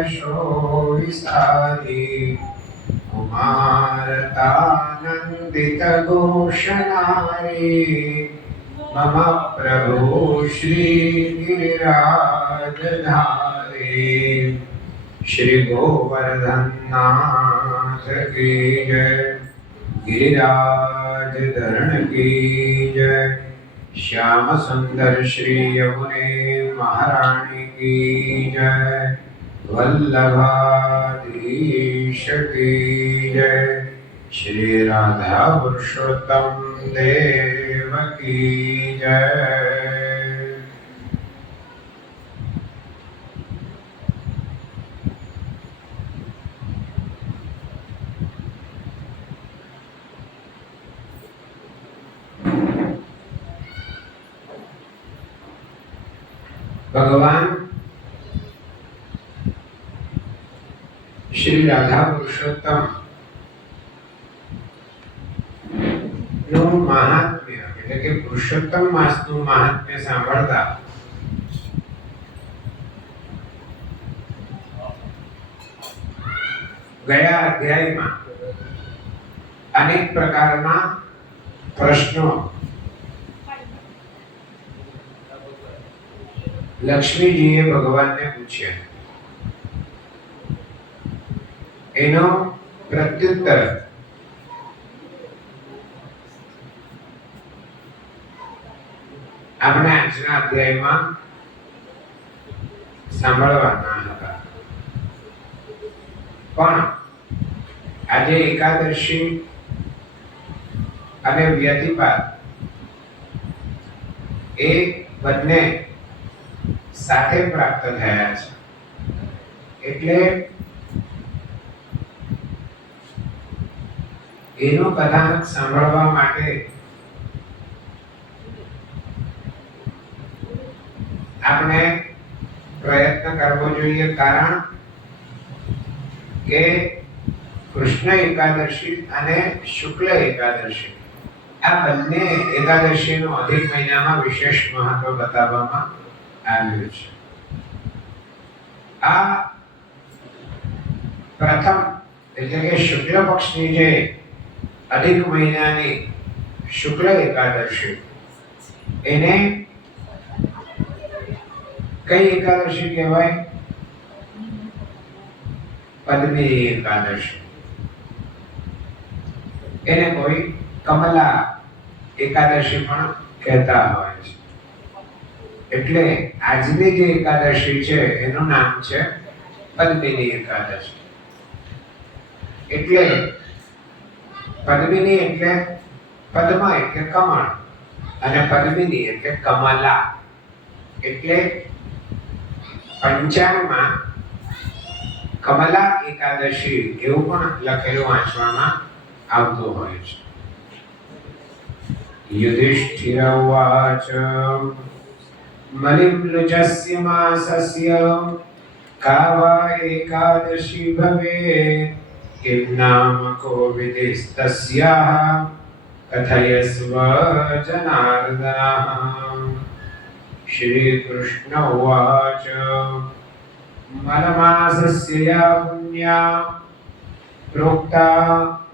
यशो विसारी कुमारतानंदित घोषणारी मम प्रभु श्री गिरिराजधारी श्री गोवर्धन नाथ की जय गिरिराज धरण की जय श्याम सुंदर श्री यमुने महारानी की जय वल्लभाधीश की जय श्री राधा पुरुषोत्तम देव की जय। भगवान श्री राधा पुरुषोत्तम નું મહાત્મ્ય એટલે કે પુરુષોત્તમ માસનું મહાત્મ્ય સાંભળતા ગયા અધ્યાયમાં અનેક પ્રકારના પ્રશ્નો લક્ષ્મીજીએ ભગવાનને પૂછ્યા. એનો પ્રત્યુત્તર આપણે આજના અધ્યાયમાં સાંભળવાના હતા. પણ આજે એકાદશી અને વ્યતિપાત એ બંને સાથે પ્રાપ્ત થયા છે. એટલે એનું કથાનક સાંભળવા માટે આપણે પ્રયત્ન કરવો જોઈએ. કારણ કે કૃષ્ણ એકાદશી અને શુક્લ એકાદશી આ બંને એકાદશીનું અધિક મહિનામાં વિશેષ મહત્વ બતાવવામાં આવ્યું છે. આ પ્રથમ એટલે કે શુક્લ પક્ષની જે અધિક મહિનાની શુક્લ એકાદશી એને કઈ એકાદશી કહેવાય? પદ્મિની એકાદશી. એને કોઈ કમલા એકાદશી પણ કહેતા હોય છે. એટલે આજની જે એકાદશી છે એનું નામ છે પદ્મિની એકાદશી. એટલે પદ્મિની એટલે પદ્મ એટલે કમળ અને પદ્મિની એટલે કમલા. એટલે પંચાંગમાં કમલા એકાદશી એવું પણ લખેલું વાંચવામાં આવતું હોય છે. યુધિષ્ઠિર ઉવાચ મલિમ્લુજસ્ય માસસ્ય કા વા એકાદશી ભવેત કિમ નામ કો વિધિસ્તસ્યાઃ કથયસ્વ જનાર્દનઃ. શ્રી કૃષ્ણ ઉવાચ મલમાસસ્ય યા પુણ્યા પ્રોક્તા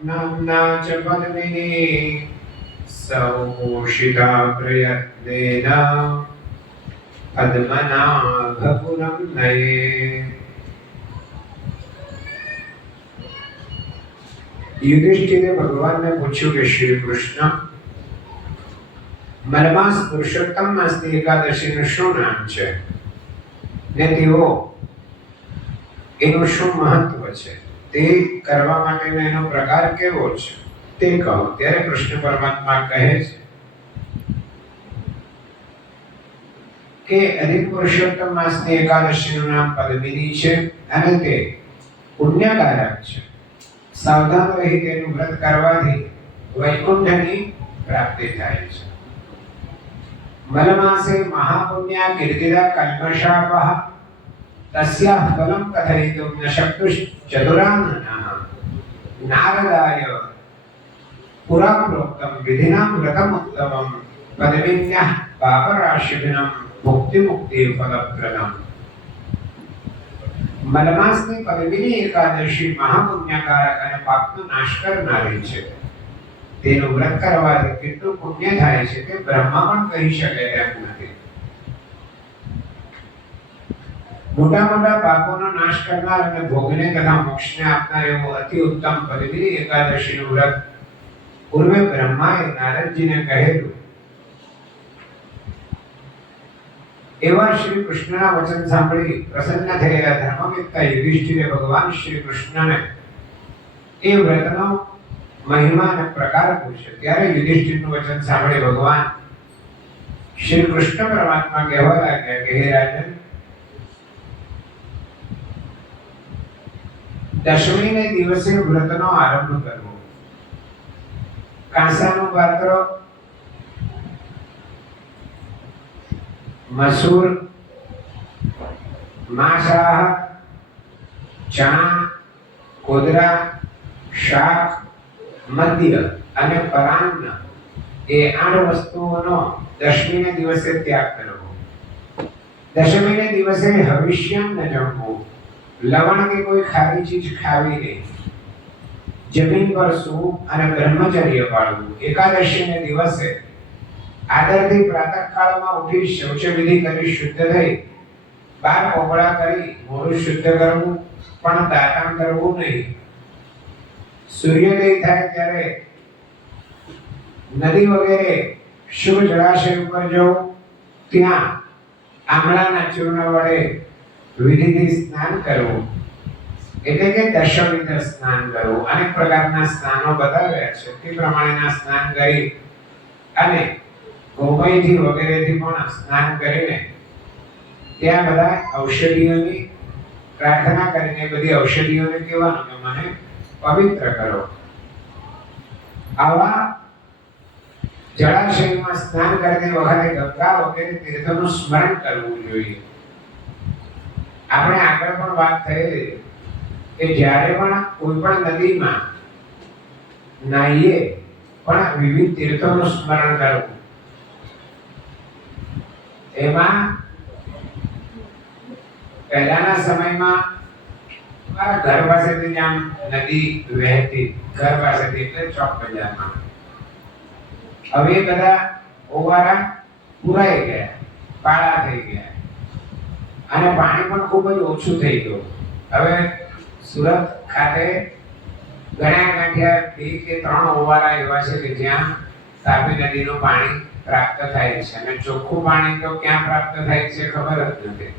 નામ્ના ચ પદ્મિની સૌમોષિતા પ્રયત્નેન પદ્મનાભપુરં નયે. યુધિષ્ઠિરે ભગવાનને પૂછ્યું કે શ્રી કૃષ્ણ, મલમાસ પુરુષોત્તમ માસની એકાદશીનું શું નામ છે ને તેઓ એનું શું મહત્વ છે, તે કરવા માટેનો એનો પ્રકાર કેવો છે તે કહો. ત્યારે કૃષ્ણ પરમાત્મા કહે છે કે અધિક પુરુષોત્તમ માસની એકાદશીનું નામ પદ્મિની છે અને તે પુણ્યકારક છે. સાવધાન રહી તેનું વ્રત કરવાથી વૈકુંઠની પ્રાપ્તિ થાય છે. મલમાસે મહાપુણ્યા કીર્તિરા કલ્મષાપઃ તસ્યાઃ ફલં કથયિતું ન શક્તુશ્ચતુરાનનઃ નારદાય પુરા પ્રોક્તમ વિધિના વ્રતમ ઉત્તમમ પદ્મિન્યઃ પાપરાશિભિનમ મુક્તિ ફલપ્રદમ. મલમાસની પદવીની એકાદશી મહાપુણ્યકારક અને પાપનો નાશ કરનારી છે. તેનું વ્રત કરવાથી કેટલું પુણ્ય થાય છે તે બ્રહ્મા પણ કહી શકે તેમ નથી. મોટા મોટા પાપોનો નાશ કરનાર અને ભોગને તથા મોક્ષને આપનાર એવું અતિ ઉત્તમ પદવીની એકાદશીનું વ્રત પૂર્વે બ્રહ્માએ નારદજીને કહેલું. એવા શ્રી કૃષ્ણના વચન સાંભળી પ્રસન્ન થયેલા ધર્મવેત્તા યુધિષ્ઠિરે ભગવાન શ્રી કૃષ્ણને એ વ્રતનો મહિમા અને પ્રકાર પૂછ્યો. ત્યારે યુધિષ્ઠિરનું વચન સાંભળી ભગવાન શ્રી કૃષ્ણ પરમાત્મા કહેવા લાગ્યા કે હે રાજન, દશમીને દિવસે વ્રતનો આરંભ કરવો. કાંસાનું પાત્ર, મસૂર, માંસાહાર, ચણા, કોદરા, શાક, મદ્ય અને પરાન્ન એ 8 વસ્તુઓનો દશમીને દિવસે ત્યાગ કરવો. દશમીને દિવસે હવિષ્યમ ન જમવું, લવણ કે કોઈ ખારી ચીજ ખાવી નહીં, જમીન પર સૂવું અને બ્રહ્મચર્ય પાળવું. એકાદશીને દિવસે આદરથી પ્રાતઃકાળમાં ઉઠી શૌચ વિધિ કરી શુદ્ધ થઈ 12 પોપડા કરી મોઢું શુદ્ધ કરવું, પણ દાતણ કરવું નહીં. સૂર્યોદય થાય ત્યારે નદી વગેરે શુભ જળાશય ઉપર જવું, ત્યાં આમળાના ચૂર્ણ વડે વિધિથી સ્નાન કરવું, એટલે કે દશવિધ સ્નાન કરવું. અનેક પ્રકારના સ્નાનો બતાવ્યા છે. તે પ્રમાણેના સ્નાન કરી અને ગોમયથી વગેરેથી પણ સ્નાન કરીને ત્યાં બધા ઔષધિઓની પ્રાર્થના કરીને બધી ઔષધિઓને કહેવાનું કે મને પવિત્ર કરો. આવા જળાશયમાં સ્નાન કરતી વખતે ગંગા વગેરે તીર્થોનું સ્મરણ કરવું જોઈએ. આપણે આગળ પણ વાત થયેલી કે જ્યારે પણ કોઈ પણ નદીમાં નાહીએ પણ વિવિધ તીર્થોનું સ્મરણ કરવું. એમાં પહેલાના સમયમાં મારા ઘર પાસેથી આમ નદી વહેતી, ઘર પાસેથી એટલે ચોક બજારમાં. હવે બધા ઓવારા પુરાઈ ગયા, પાળા થઈ ગયા અને પાણી પણ ખૂબ જ ઓછું થઈ ગયું. હવે સુરત ખાતે ગણ્યા ગાંઠ્યા 2 કે 3 ઓવારા એવા છે કે જ્યાં તાપી નદીનું પાણી પ્રાપ્ત થાય છે, અને ચોખ્ખું પાણી તો ક્યાં પ્રાપ્ત થાય છે ખબર જ નથી.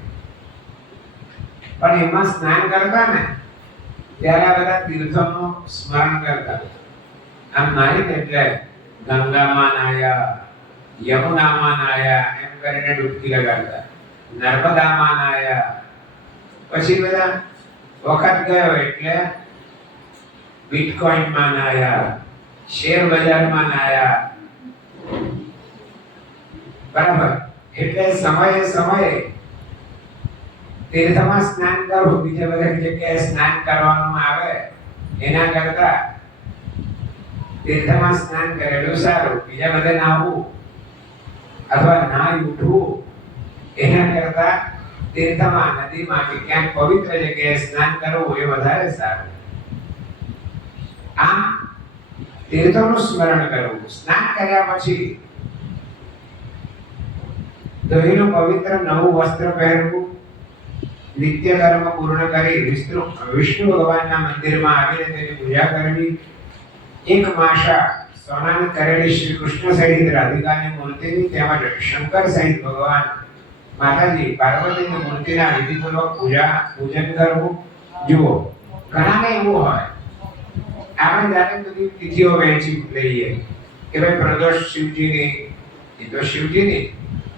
પણ એમાં સ્નાન કરતા ને ત્યારે આ બધા તીર્થોનું સ્મરણ કરતા. આમ નાહીને એટલે ગંગામાં નાહ્યા, યમુનામાં નાહ્યા એમ કરીને ડૂબકી લગાડતા, નર્મદામાં નાહ્યા. પછી બધા વખત ગયો એટલે બિટકોઇનમાં નાહ્યા, શેર બજારમાં નાહ્યા. બરાબર? એટલે સમયે સમયે તીર્થમાં સ્નાન કરવું, બીજા બધા જગ્યાએ સ્નાન કરવાનું આવે એના કરતા તીર્થમાં સ્નાન કરેલું સારું. બીજા બધે નાહવું અથવા નાહી ઉઠવું એના કરતા તીર્થમાં, નદીમાં કે ક્યાંક પવિત્ર જગ્યાએ સ્નાન કરવું એ વધારે સારું. આમ તીર્થોનું સ્મરણ કરવું. સ્નાન કર્યા પછી દહીંનું પવિત્ર નવું વસ્ત્ર પહેરવું, નિત્ય કર્મ પૂર્ણ કરી વિષ્ણુ ભગવાનના મંદિરમાં આવીને તેની પૂજા કરવી. 1 માસા સોનાની કરેલી શ્રી કૃષ્ણ સહિત રાધિકાની મૂર્તિની તેમજ શંકર સહિત ભગવાન માતાજી પાર્વતીની મૂર્તિના વિધિપૂર્વક પૂજન કરવું. જુઓ, ઘણાને એવું હોય આપણે જાણે બધી તિથિઓ વહેંચી લઈએ કે ભાઈ પ્રદોષ શિવજીની, એ તો શિવજીની,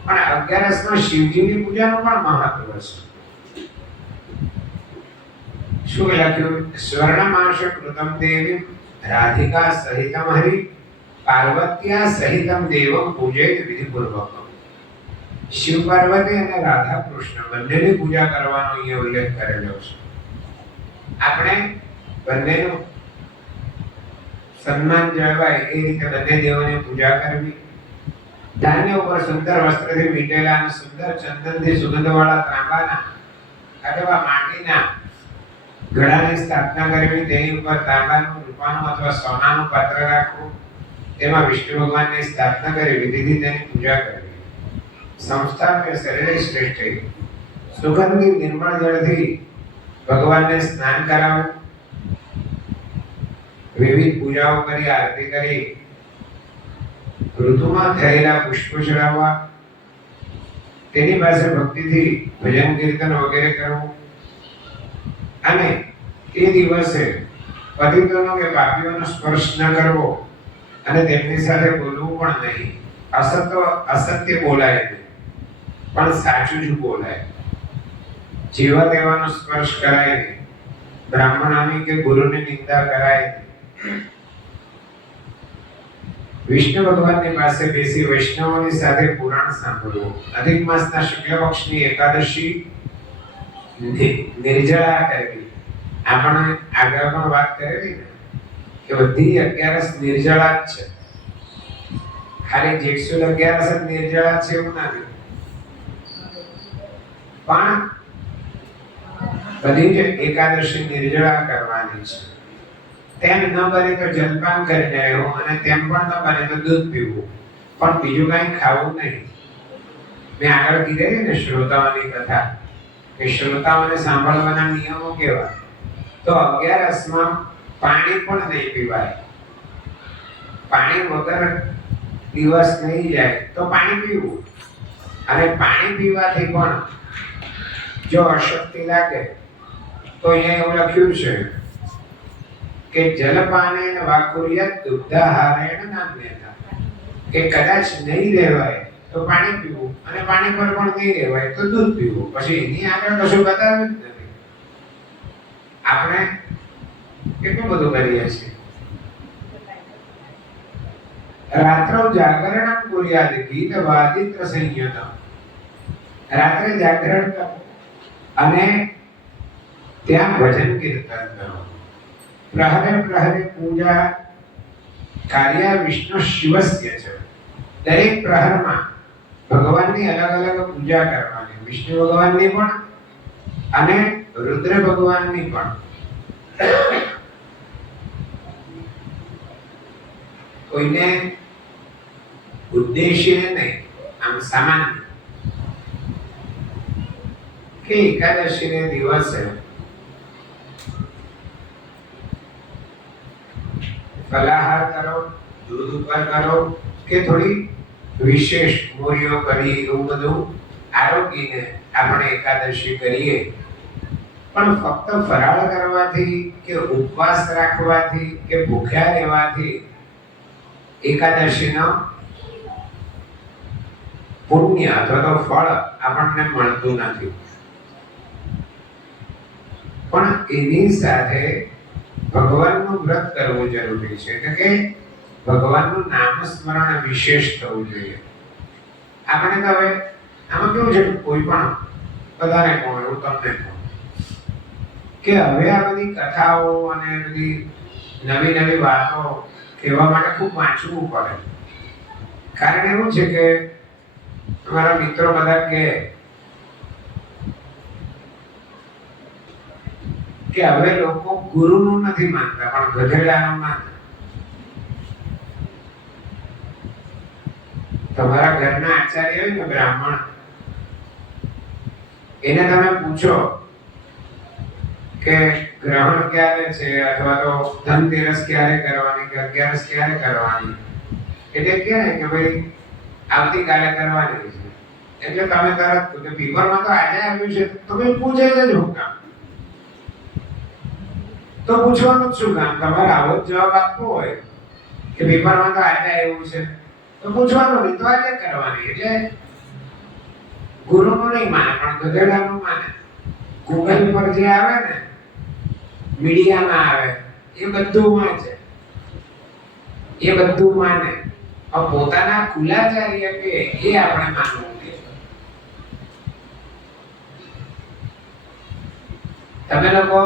પણ 11 શિવજીની પૂજાનું પણ મહત્વ છે. શું લખ્યું? સ્વર્ણમાશ કૃતમ દેવી રાધિકા સહિતમ હરિ પાર્વત્યા સહિતમ દેવમ પૂજેત વિધિપૂર્વક. શિવ પાર્વતી અને રાધા કૃષ્ણ બંનેની પૂજા કરવાનો અહીંયા ઉલ્લેખ કરેલો છે. આપણે બંનેનું સન્માન જળવાય એ રીતે બંને દેવોની પૂજા કરવી. ધાન્ય ઉપર સુંદર વસ્ત્રથી વીંટેલા અને સુંદર ચંદનથી સુગંધવાળા તાંબાના અથવા માટીના ઘડાની સ્થાપના કરવી, તેની ઉપર તાંબાનું, રૂપાનું અથવા સોનાનું પાત્ર રાખવું, તેમાં વિષ્ણુ ભગવાનની સ્થાપના કરી વિધિથી તેની પૂજા કરવી. સંસ્થા કે શરીરે શ્રેષ્ઠ સુગંધિત નિર્મળ જળથી ભગવાનને સ્નાન કરાવવું, વિવિધ પૂજાઓ કરી, આરતી કરી, ઋતુમાં થયેલા પુષ્પો ચડાવવા, તેની પાસે ભક્તિથી ભજન કીર્તન વગેરે કરવું અને તે દિવસે પતિતોનો કે પાપીઓનો સ્પર્શ ન કરવો અને તેમની સાથે બોલવું પણ નહીં. અસત્ય બોલાય નહીં, પણ સાચું જ બોલાય. જેવા તેવાનો સ્પર્શ કરાય નહીં, બ્રાહ્મણાની કે ગુરુની નિંદા કરાય નહીં. વિષ્ણુ ભગવાનની પાસે બેસી વૈષ્ણવોની સાથે પુરાણ સાંભળવું. અધિક માસના શુક્લ પક્ષની એકાદશી નિર્જળા કરવી. આપણે આગળ પણ વાત કરેલી ને કે બધી 11 નિર્જળા જ છે. ખાલી જેઠસુદ 11 જ નિર્જળા છે એવું નથી, પણ બધી જ એકાદશી નિર્જળા કરવાની છે. તેમ ન બને તો જલપાન કરીને રહેવું અને તેમ પણ ન બને તો દૂધ પીવું, પણ બીજું કઈ ખાવું નહીં. મેં આગળ કીધેલી ને શ્રોતાઓની કથા કે શ્રોતાઓને સાંભળવાના નિયમો કેવા. તો 11માં પાણી પણ નહીં પીવાય. પાણી વગર દિવસ નહીં જાય તો પાણી પીવું. અને પાણી પીવાથી પણ જો અશક્તિ લાગે તો અહીંયા એવું લખ્યું છે કે જલપાને વાકુર્યત દુગ્ધાહારેણ નામ્યતા, કે કદાચ નહીં રહેવાય તો પાણી પીવું અને પાણી પર પણ નહીં રહેવાય તો દૂધ પીવું. પછી એની આગળ કશું બતાવ્યું જ નથી. આપણે કેટલું બધું કરીએ છીએ. રાત્રौ જાગરણ કુર્યાદ ગીત વાદિત્ર સંયત. રાત્રે જાગરણ કરો અને ત્યાં ભજન કીર્તન કરો. પ્રહરે પ્રહરે પૂજા કાર્ય વિષ્ણુ શિવસ્ય છે. દરેક પ્રહરમાં ભગવાનની અલગ અલગ પૂજા કરવાની. વિષ્ણુ ભગવાનની પણ અને રુદ્ર ભગવાનની પણ. કોઈને ઉદ્દેશ્ય નહીં, આમ સામાન્ય કે એકાદશીને દિવસે ફલાહાર કરો, દૂધ ઉપર કરો કે થોડી વિશેષ મોરીઓ કરી, એવું બધું આરોગીને આપણે એકાદશી કરીએ. પણ ફક્ત ફરાળ કરવાથી કે ઉપવાસ રાખવાથી કે ભૂખ્યા રહેવાથી એકાદશીનો પુણ્ય અથવા તો ફળ આપણને મળતું નથી. પણ એની સાથે ભગવાનનું વ્રત કરવું જરૂરી છે. એટલે કે ભગવાનનું નામ સ્મરણ વિશેષ થવું જોઈએ. આપણે તો હવે આમાં કેવું છે, કોઈ પણ બધાને કહું, એવું તમને કહું કે હવે આ બધી કથાઓ અને બધી નવી નવી વાતો કહેવા માટે ખૂબ વાંચવું પડે. કારણ એવું છે કે અમારા મિત્રો બધા કે હવે લોકો ગુરુનું નથી માનતા, પણ ગધેડાનું માને. તમારા ઘરના આચાર્ય હોય ને બ્રાહ્મણ, એને તમે પૂછો કે ગ્રહણ ક્યારે છે અથવા તો ધનતેરસ ક્યારે કરવાની કે 11 ક્યારે કરવાની, એટલે કહે કે ભાઈ આવતીકાલે કરવાની છે. એટલે તમે તરત કે પેપરમાં તો આજે આવ્યું છે તો ભાઈ પૂછે જ હું કામ. તો પૂછવાનું શું કામ? તમારે આવો જ જવાબ આપવો હોય કે પેપરમાં તો આજે આવ્યું છે તો પૂછવાનું નહીં, તો આજે કરવાની. એટલે ગુરુનું નહીં માને, પણ ગધેડાનું માને. ગૂગલ પર જે આવે ને, મીડિયામાં આવે, એ બધું વાંચે, એ બધું માને. પોતાના કુલાચાર્ય કે એ આપણે માનવું છે. તમે લોકો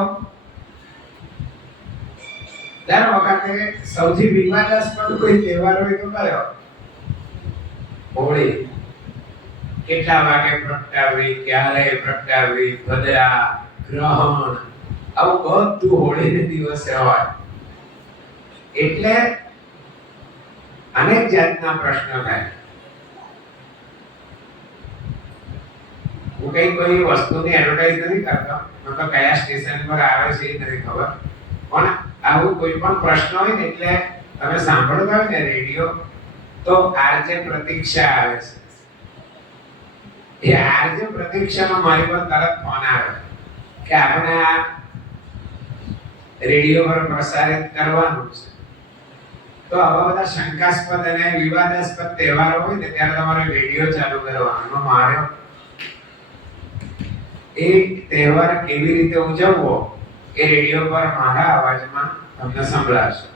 દર વખતે સૌથી વિવાદાસ્પદ કોઈ તહેવાર હોય તો કયો? હોળી. કેટલા વાગે પ્રગટાવવી, ક્યારે પ્રગટાવવી, ભદ્રા, ગ્રહણ, આવું બધું હોળીને દિવસે હોય. એટલે અનેક જાતના પ્રશ્ન થાય. હું કઈ કોઈ વસ્તુની એડવર્ટાઇઝ નથી કરતો, હું તો કયા સ્ટેશન પર આવે છે એ નથી ખબર, પણ આવું કોઈ પણ પ્રશ્ન હોય ને એટલે તમે સાંભળતા હોય ને રેડિયો, તો આરજે પ્રતીક્ષા આવે છે. એ આરજે પ્રતીક્ષામાં મારી પર તરત ફોન આવે કે આપણે આ રેડિયો પર પ્રસારિત કરવાનું છે. તો આવા બધા શંકાસ્પદ અને વિવાદાસ્પદ તહેવારો હોય ને ત્યારે તમારે રેડિયો ચાલુ કરવાનો. મારે એ તહેવાર કેવી રીતે ઉજવવો એ રેડિયો પર મારા અવાજમાં તમને સંભળાશે.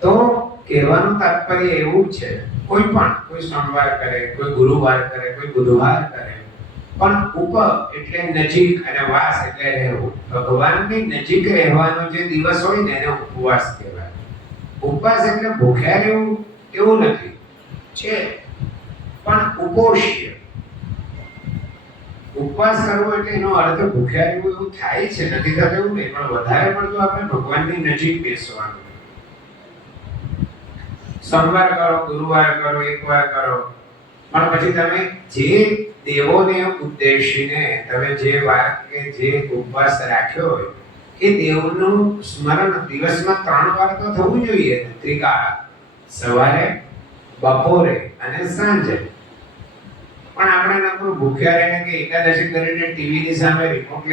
તો કહેવાનું તાત્પર્ય એવું છે, કોઈ સોમવાર કરે, કોઈ ગુરુવાર કરે, કોઈ બુધવાર કરે, પણ ઉપ એટલે નજીક અને વાસ એટલે રહેવું. ભગવાનની નજીક રહેવાનો જે દિવસ હોય ને એને ઉપવાસ કહેવાય. ઉપવાસ એટલે ભૂખ્યા રહેવું એવું નથી, છે પણ ઉપોષ્ય. ઉપવાસ કરવો એટલે એનો અર્થ ભૂખ્યા રહેવું એવું થાય છે, નથી થતું એવું નહીં, પણ વધારે પડતું આપણે ભગવાનની નજીક બેસવાનું. સોમવાર કરો, ગુરુવાર કરો, એકવાર કરો, પણ પછી તમે જે દેવોને ઉદ્દેશીને તમે જે વાર કે જે ઉપવાસ રાખ્યો હોય એ દેવનું સ્મરણ દિવસમાં 3 વાર તો થવું જોઈએ. ત્રિકાળ, સવારે, બપોરે અને સાંજે. પણ આપણે નકરું ભૂખ્યા રહીને કે એકાદશી કરીને ટીવીની સામે રિમોટ